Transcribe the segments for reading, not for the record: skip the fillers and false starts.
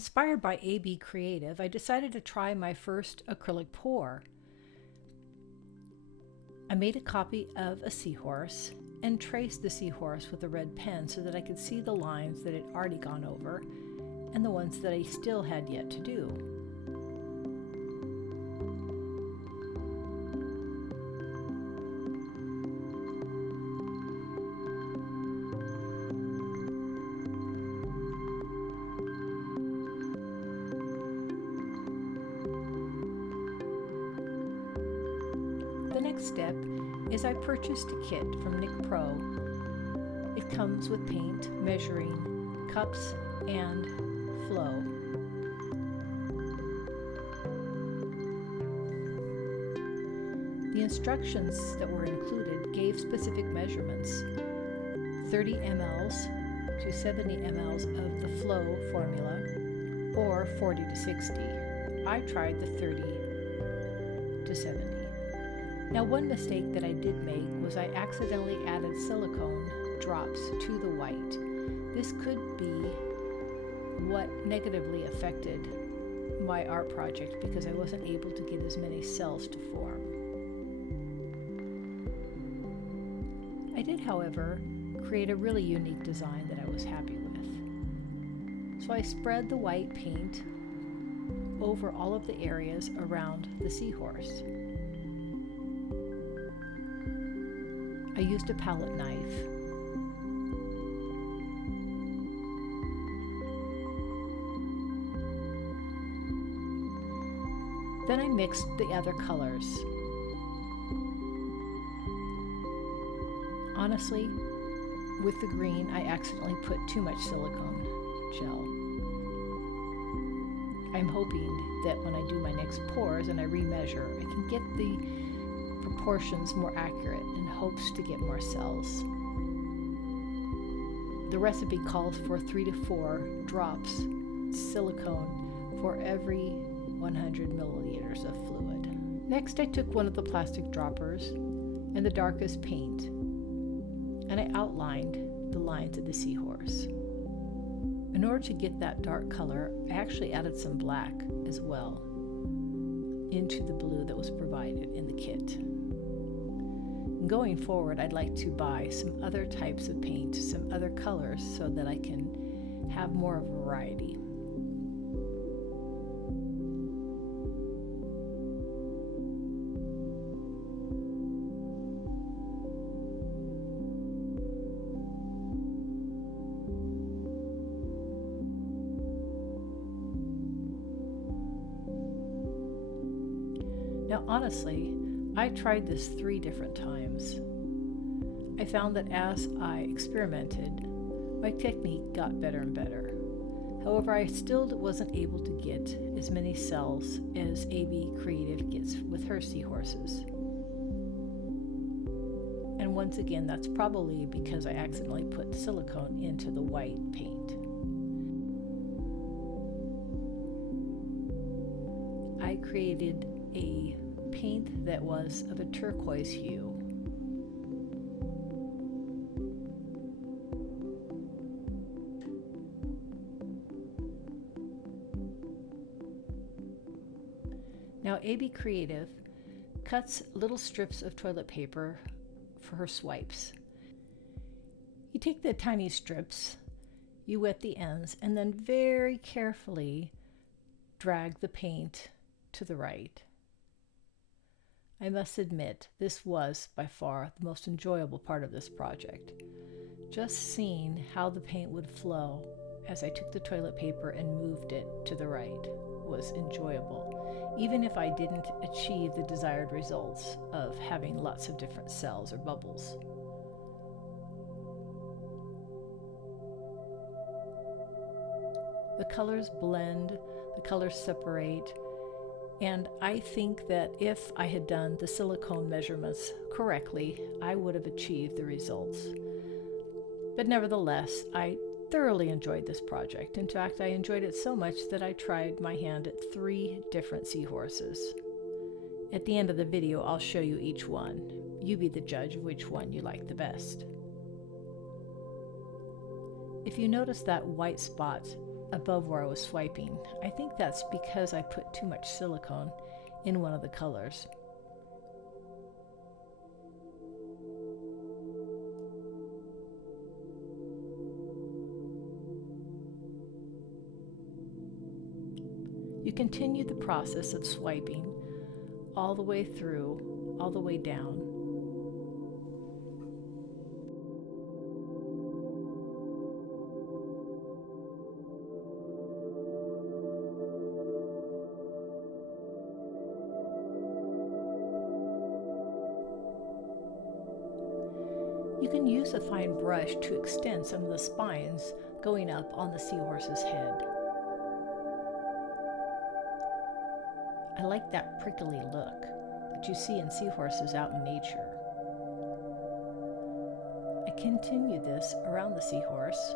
Inspired by AB Creative, I decided to try my first acrylic pour. I made a copy of a seahorse and traced the seahorse with a red pen so that I could see the lines that had already gone over and the ones that I still had yet to do. The next step is I purchased a kit from Nick Pro. It comes with paint, measuring, cups, and flow. The instructions that were included gave specific measurements: 30 mLs to 70 mLs of the flow formula, or 40 to 60. I tried the 30 to 70. Now, one mistake that I did make was I accidentally added silicone drops to the white. This could be what negatively affected my art project because I wasn't able to get as many cells to form. I did, however, create a really unique design that I was happy with. So I spread the white paint over all of the areas around the seahorse. I used a palette knife. Then I mixed the other colors. Honestly, with the green, I accidentally put too much silicone gel. I'm hoping that when I do my next pours and I remeasure, I can get the proportions more accurate in hopes to get more cells. The recipe calls for 3 to 4 drops silicone for every 100 milliliters of fluid. Next, I took one of the plastic droppers and the darkest paint, and I outlined the lines of the seahorse. In order to get that dark color, I actually added some black as well into the blue that was provided in the kit. Going forward, I'd like to buy some other types of paint, some other colors, so that I can have more variety. Now, honestly, I tried this 3 different times. I found that as I experimented, my technique got better and better. However, I still wasn't able to get as many cells as AB Creative gets with her seahorses. And once again, that's probably because I accidentally put silicone into the white paint. I created a paint that was of a turquoise hue. Now, AB Creative cuts little strips of toilet paper for her swipes. You take the tiny strips, you wet the ends, and then very carefully drag the paint to the right. I must admit, this was by far the most enjoyable part of this project. Just seeing how the paint would flow as I took the toilet paper and moved it to the right was enjoyable, even if I didn't achieve the desired results of having lots of different cells or bubbles. The colors blend, the colors separate, and I think that if I had done the silicone measurements correctly, I would have achieved the results. But nevertheless, I thoroughly enjoyed this project. In fact, I enjoyed it so much that I tried my hand at 3 different seahorses. At the end of the video, I'll show you each one. You be the judge of which one you like the best. If you notice that white spot above where I was swiping. I think that's because I put too much silicone in one of the colors. You continue the process of swiping all the way through, all the way down. You can use a fine brush to extend some of the spines going up on the seahorse's head. I like that prickly look that you see in seahorses out in nature. I continue this around the seahorse,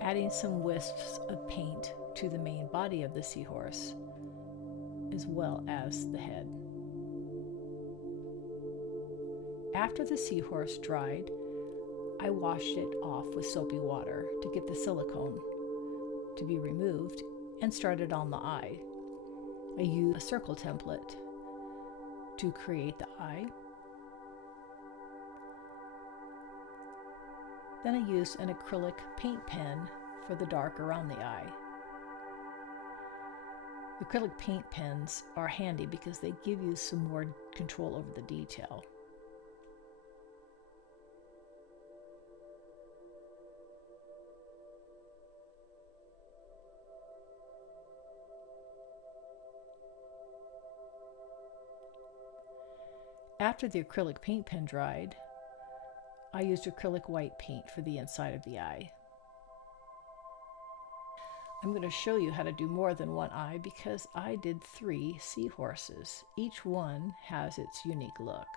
adding some wisps of paint to the main body of the seahorse, as well as the head. After the seahorse dried, I washed it off with soapy water to get the silicone to be removed and started on the eye. I used a circle template to create the eye. Then I used an acrylic paint pen for the dark around the eye. Acrylic paint pens are handy because they give you some more control over the detail. After the acrylic paint pen dried, I used acrylic white paint for the inside of the eye. I'm going to show you how to do more than one eye because I did 3 seahorses. Each one has its unique look.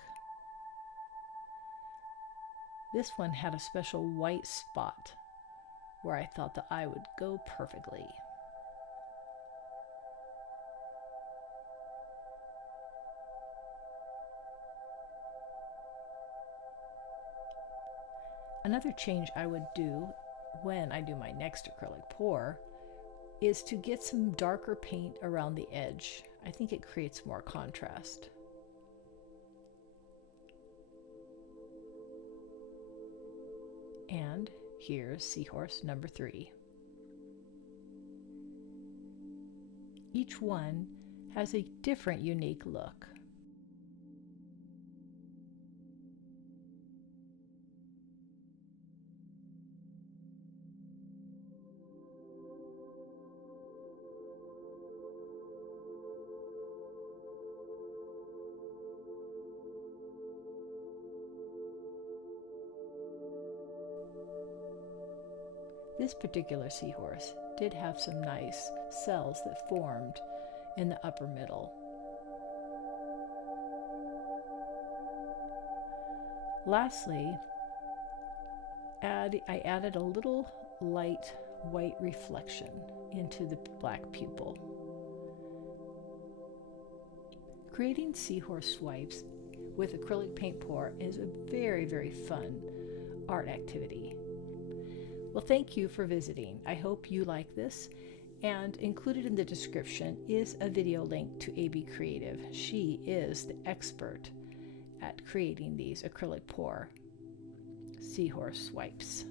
This one had a special white spot where I thought the eye would go perfectly. Another change I would do when I do my next acrylic pour is to get some darker paint around the edge. I think it creates more contrast. And here's seahorse number 3. Each one has a different unique look. This particular seahorse did have some nice cells that formed in the upper middle. Lastly, I added a little light white reflection into the black pupil. Creating seahorse swipes with acrylic paint pour is a very, very fun art activity. Well, thank you for visiting. I hope you like this, and included in the description is a video link to AB Creative. She is the expert at creating these acrylic pour seahorse swipes.